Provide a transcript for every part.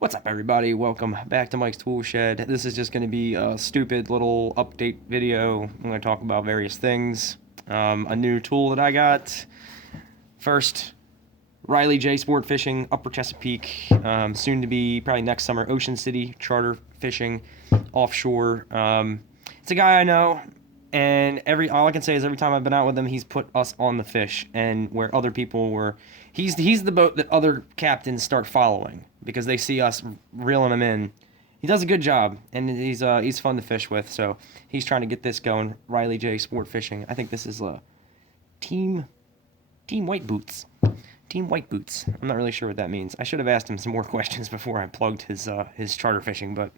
What's up, everybody? Welcome back to Mike's Tool Shed. This is just going to be a stupid little update video. I'm going to talk about various things. A new tool that I got. First, Riley J Sport Fishing, Upper Chesapeake. Soon to be, probably next summer, Ocean City charter fishing, offshore. It's a guy I know, and all I can say is every time I've been out with him, he's put us on the fish, and where other people were, he's the boat that other captains start following because they see us reeling him in. He does a good job, and he's fun to fish with. So he's trying to get this going. Riley J Sport Fishing. I think this is team team white boots. Team white boots. I'm not really sure what that means. I should have asked him some more questions before I plugged his charter fishing, but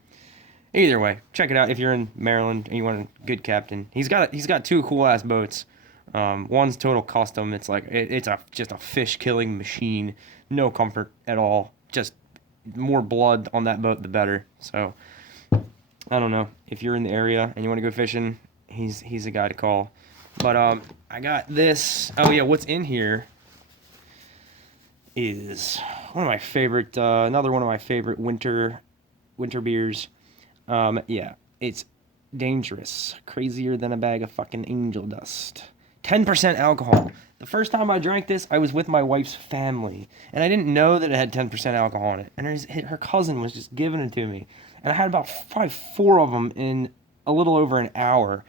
either way, check it out if you're in Maryland and you want a good captain. He's got two cool ass boats. One's total custom. It's like it's just a fish killing machine. No comfort at all. Just more blood on that boat, the better. So I don't know if you're in the area and you want to go fishing. He's a guy to call. But I got this. Oh yeah, what's in here is another one of my favorite winter beers. Yeah, it's dangerous, crazier than a bag of fucking angel dust. 10% alcohol. The first time I drank this, I was with my wife's family, and I didn't know that it had 10% alcohol in it. And her cousin was just giving it to me, and I had about probably four of them in a little over an hour.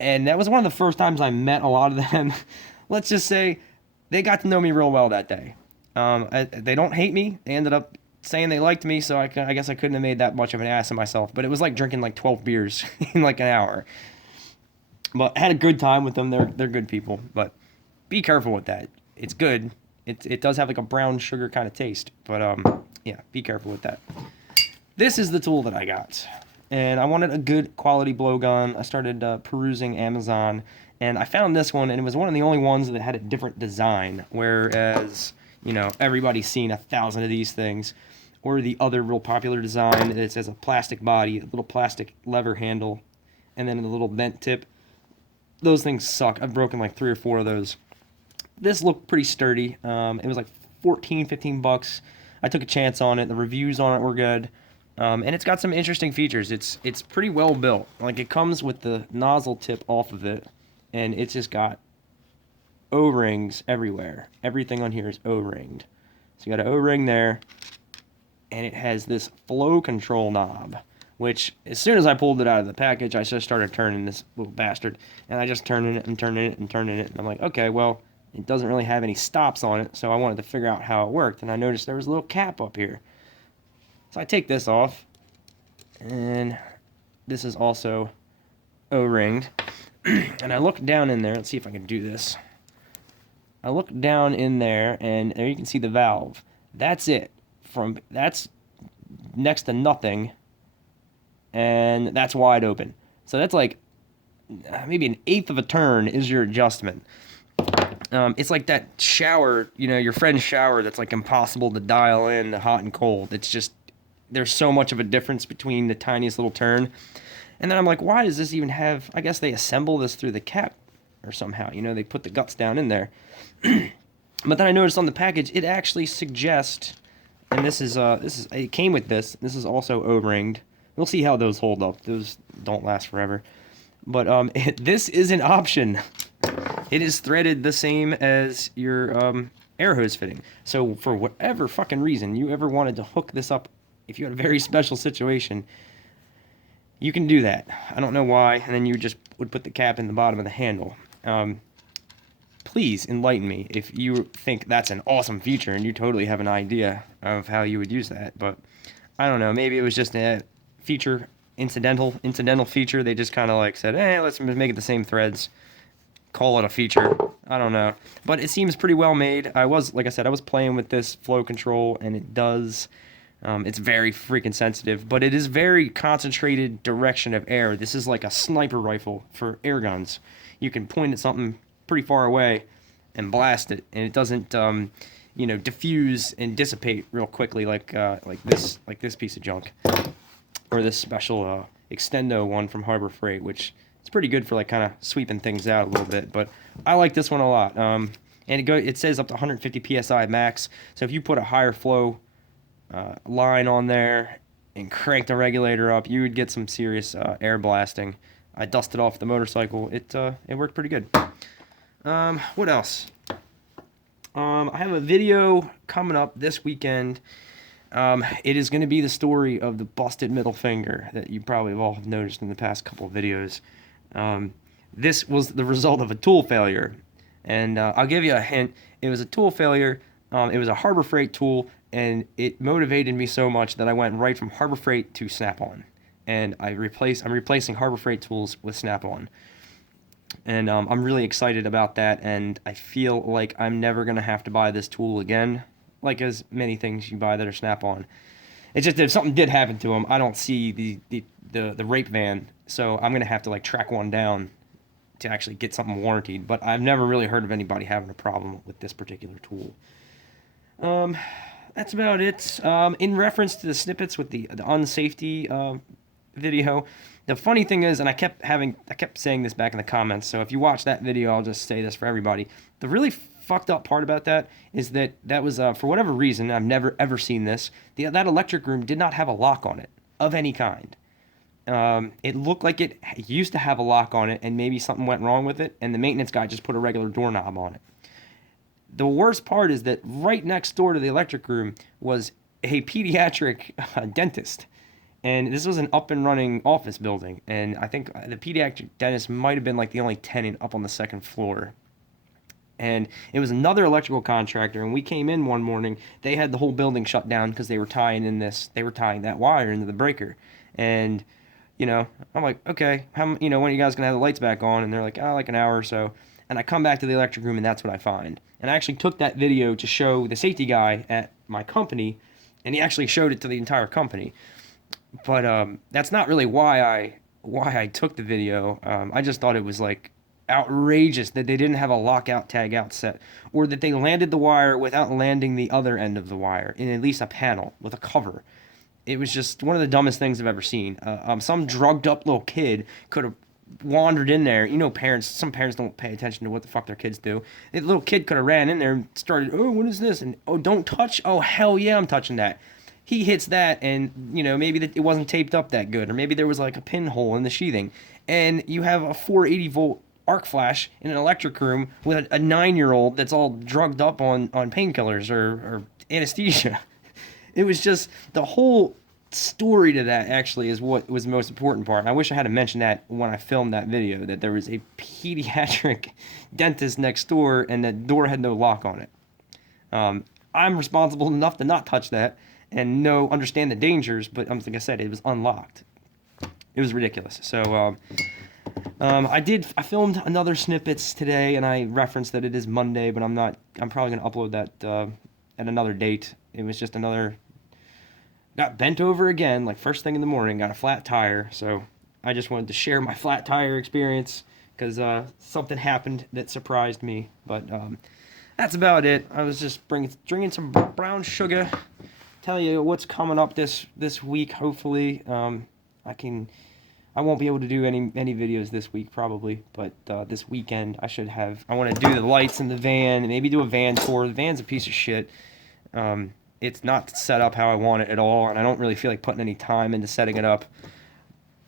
And that was one of the first times I met a lot of them. Let's just say they got to know me real well that day. They don't hate me. They ended up saying they liked me, so I guess I couldn't have made that much of an ass of myself. But it was like drinking like 12 beers in like an hour. But I had a good time with them. They're good people. But be careful with that. It's good. It does have like a brown sugar kind of taste. But yeah, be careful with that. This is the tool that I got. And I wanted a good quality blowgun. I started perusing Amazon, and I found this one, and it was one of the only ones that had a different design. Whereas, everybody's seen 1,000 of these things. Or the other real popular design, it has a plastic body, a little plastic lever handle, and then a little bent tip. Those things suck. I've broken like 3 or 4 of those. This looked pretty sturdy. It was like 14, 15 bucks. I took a chance on it. The reviews on it were good. And it's got some interesting features. It's pretty well built. Like, it comes with the nozzle tip off of it, and it's just got O-rings everywhere. Everything on here is O-ringed. So you got an O-ring there, and it has this flow control knob, which as soon as I pulled it out of the package, I just started turning this little bastard, and I just turning it and turning it and turning it, and I'm like, okay, well, it doesn't really have any stops on it, so I wanted to figure out how it worked, and I noticed there was a little cap up here. So I take this off, and this is also O-ringed, and I look down in there. Let's see if I can do this. I look down in there, and there you can see the valve. That's it. That's next to nothing, and that's wide open. So that's like maybe an eighth of a turn is your adjustment. It's like that shower, your friend's shower that's like impossible to dial in the hot and cold. It's just, there's so much of a difference between the tiniest little turn. And then I'm like, why does this even have, I guess they assemble this through the cap or somehow, they put the guts down in there. But then I noticed on the package, it actually suggests, and this is it came with this. This is also O-ringed. We'll see how those hold up. Those don't last forever. But this is an option. It is threaded the same as your air hose fitting. So for whatever fucking reason you ever wanted to hook this up, if you had a very special situation, you can do that. I don't know why. And then you just would put the cap in the bottom of the handle. Please enlighten me if you think that's an awesome feature and you totally have an idea of how you would use that. But I don't know. Maybe it was just a feature, incidental feature. They just kind of like said, hey, let's make it the same threads. Call it a feature. I don't know. But it seems pretty well made. Like I said, I was playing with this flow control, and it does. It's very freaking sensitive, but it is very concentrated direction of air. This is like a sniper rifle for air guns. You can point at something pretty far away and blast it, and it doesn't, diffuse and dissipate real quickly like this piece of junk, or this special Extendo one from Harbor Freight, which is pretty good for like kind of sweeping things out a little bit. But I like this one a lot. And it says up to 150 psi max. So if you put a higher flow line on there and crank the regulator up, you would get some serious air blasting. I dusted off the motorcycle. It worked pretty good. What else? I have a video coming up this weekend. It is going to be the story of the busted middle finger that you probably all have noticed in the past couple of videos. This was the result of a tool failure. And I'll give you a hint. It was a tool failure. It was a Harbor Freight tool, and it motivated me so much that I went right from Harbor Freight to Snap-on. And I'm replacing Harbor Freight tools with Snap-on. And I'm really excited about that, and I feel like I'm never going to have to buy this tool again, like as many things you buy that are Snap-on. It's just if something did happen to them, I don't see the rape van, so I'm going to have to like track one down to actually get something warranted. But I've never really heard of anybody having a problem with this particular tool. That's about it. In reference to the snippets with the unsafety video, the funny thing is, and I kept saying this back in the comments, so if you watch that video, I'll just say this for everybody. The really fucked up part about that is that was, for whatever reason, I've never ever seen this, that electric room did not have a lock on it, of any kind. It looked like it used to have a lock on it, and maybe something went wrong with it, and the maintenance guy just put a regular doorknob on it. The worst part is that right next door to the electric room was a pediatric dentist. And this was an up and running office building. And I think the pediatric dentist might have been like the only tenant up on the second floor. And it was another electrical contractor. And we came in one morning, they had the whole building shut down because they were tying that wire into the breaker. And, I'm like, okay, when are you guys going to have the lights back on? And they're like, like an hour or so. And I come back to the electric room, and that's what I find. And I actually took that video to show the safety guy at my company, and he actually showed it to the entire company. But that's not really why I took the video. I just thought it was like outrageous that they didn't have a lockout tagout set, or that they landed the wire without landing the other end of the wire in at least a panel with a cover. It was just one of the dumbest things I've ever seen. Some drugged up little kid could have wandered in there. Some parents don't pay attention to what the fuck their kids do. The little kid could have ran in there and started, oh, what is this? And, oh, don't touch. Oh, hell yeah, I'm touching that. He hits that, and, maybe it wasn't taped up that good, or maybe there was like a pinhole in the sheathing. And you have a 480 volt arc flash in an electric room with a 9-year-old that's all drugged up on painkillers or anesthesia. It was just the whole story to that actually is what was the most important part. And I wish I had to mention that when I filmed that video, that there was a pediatric dentist next door and that door had no lock on it. I'm responsible enough to not touch that and understand the dangers, but like I said, it was unlocked. It was ridiculous. So I filmed another snippets today, and I referenced that it is Monday, but I'm probably going to upload that at another date. It was just got bent over again, like first thing in the morning, got a flat tire, so I just wanted to share my flat tire experience, because something happened that surprised me, but that's about it. I was just drinking some brown sugar, tell you what's coming up this week, hopefully. I won't be able to do any videos this week, probably, but this weekend I want to do the lights in the van, and maybe do a van tour. The van's a piece of shit. It's not set up how I want it at all, and I don't really feel like putting any time into setting it up.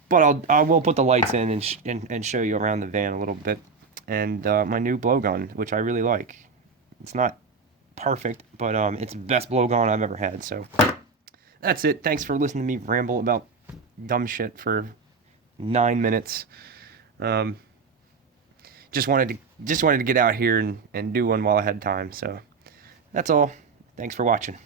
But I will put the lights in and show you around the van a little bit. And my new blowgun, which I really like. It's not perfect, but it's the best blowgun I've ever had. So that's it. Thanks for listening to me ramble about dumb shit for 9 minutes. Just wanted to get out here and do one while I had time. So that's all. Thanks for watching.